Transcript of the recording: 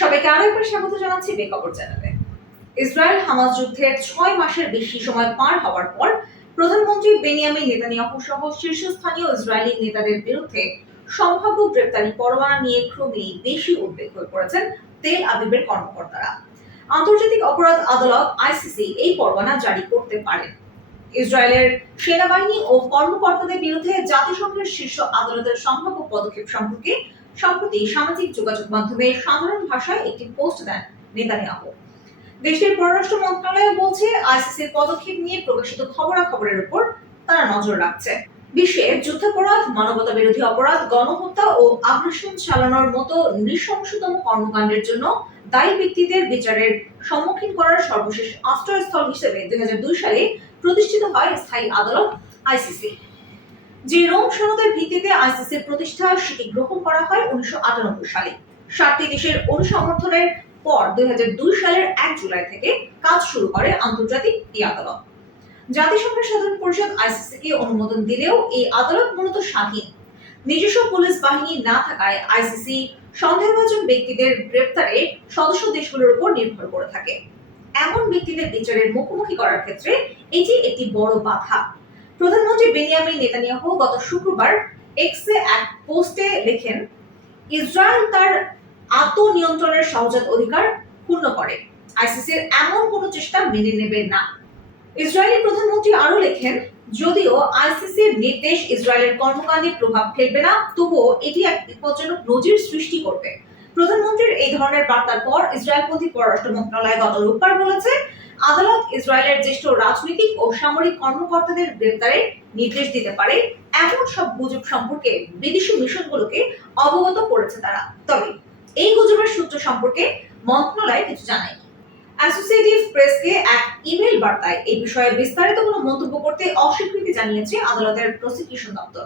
সবাইকে আরও একবার স্বাগত জানাচ্ছি চ্যানেলে। ইসরায়েল হামাস ছয় মাসের বেশি সময় পার হওয়ার পর প্রধানমন্ত্রী নেতানিয়াহু সহ শীর্ষস্থানীয় ইসরায়েলি নেতাদের বিরুদ্ধে সম্ভাব্য গ্রেপ্তারি পরোয়ানা নিয়ে ক্রমেই বেশি উদ্বেগ হয়ে পড়েছেন তেল আবিবের কর্মকর্তারা। আন্তর্জাতিক অপরাধ আদালত, আইসিসি, এই পরোয়ানা জারি করতে পারে। ইসরায়েলের সেনাবাহিনী ও কর্মকর্তাদের বিরুদ্ধে জাতিসংঘের শীর্ষ আদালতের সম্ভাব্য পদক্ষেপ সম্পর্কে সম্প্রতি সামাজিক যোগাযোগ মাধ্যমে সাধারণ ভাষায় একটি পোস্ট দেন নেতানিয়াহু দেশের পররাষ্ট্র মন্ত্রণালয় বলছে আইসিসির পদক্ষেপ নিয়ে প্রকাশিত খবরাখবরের উপর তারা নজর রাখছে। বিশ্বে যুদ্ধাপরাধ, মানবতা বিরোধী অপরাধ, গণহত্যা ও আগ্রাসন চালানোর মতো নৃশংসতম কর্মকাণ্ডের জন্য দায়ী ব্যক্তিদের বিচারের সম্মুখীন করার সর্বশেষ আশ্রয়স্থল হিসেবে দুই হাজার দুই সালে প্রতিষ্ঠিত হয় স্থায়ী আদালত আইসিসি। যে রোম সনদের ভিত্তিতে আইসিসির প্রতিষ্ঠা সেটি গ্রহণ করা হয় উনিশশো সালে। সাতটি দেশের অনুসমর্থনের পর দুই হাজার দুই সালের এক জুলাই থেকে কাজ শুরু করে আন্তর্জাতিক এই আদালত। জাতিসংঘের সাধারণ পরিষদ আইসিসি কে অনুমোদন দিলেও এই আদালত মূলত স্বাধীন। নিজস্ব পুলিশ বাহিনী না থাকায় আইসিসি সন্দেহভাজন ব্যক্তিদের গ্রেপ্তারে সদস্য দেশগুলোর উপর নির্ভর করে থাকে। এমন ব্যক্তিদের বিচারের মুখোমুখি করার ক্ষেত্রে এটি একটি বড় বাধা। প্রধানমন্ত্রী বেনিয়ামিন নেতানিয়াহু গত শুক্রবার এক্সে এক পোস্টে লেখেন, ইসরায়েল তার আত্মনিয়ন্ত্রণের সহজাত অধিকার পূর্ণ করে। আইসিসির এমন কোনো চেষ্টা মেনে নেবে না। ইসরায়েলি প্রধানমন্ত্রী আরও লেখেন, যদিও আইসিসির নির্দেশ ইসরায়েলের কর্মকাণ্ডে প্রভাব ফেলবে না, তবুও এটি এক বিপজ্জনক নজির সৃষ্টি করবে। প্রধানমন্ত্রীর এই ধরনের বার্তার পর ইসরায়েলপন্থী পররাষ্ট্র মন্ত্রণালয় গত রোববার বলেছে, আদালত ইসরায়েলের জ্যেষ্ঠ রাজনৈতিক ও সামরিক কর্মকর্তাদের গ্রেপ্তারে নির্দেশ দিতে পারে। এমন সব গুজব সম্পর্কে বিদেশি মিশনগুলোকে অবগত করেছে তারা। তবে এই গুজবের সূত্র সম্পর্কে মন্ত্রণালয় কিছু জানায়নি। অ্যাসোসিয়েটিভ প্রেসকে এক ইমেল বার্তায় এই বিষয়ে বিস্তারিত কোনো মন্তব্য করতে অস্বীকৃতি জানিয়েছে আদালতের প্রসিকিউশন দপ্তর।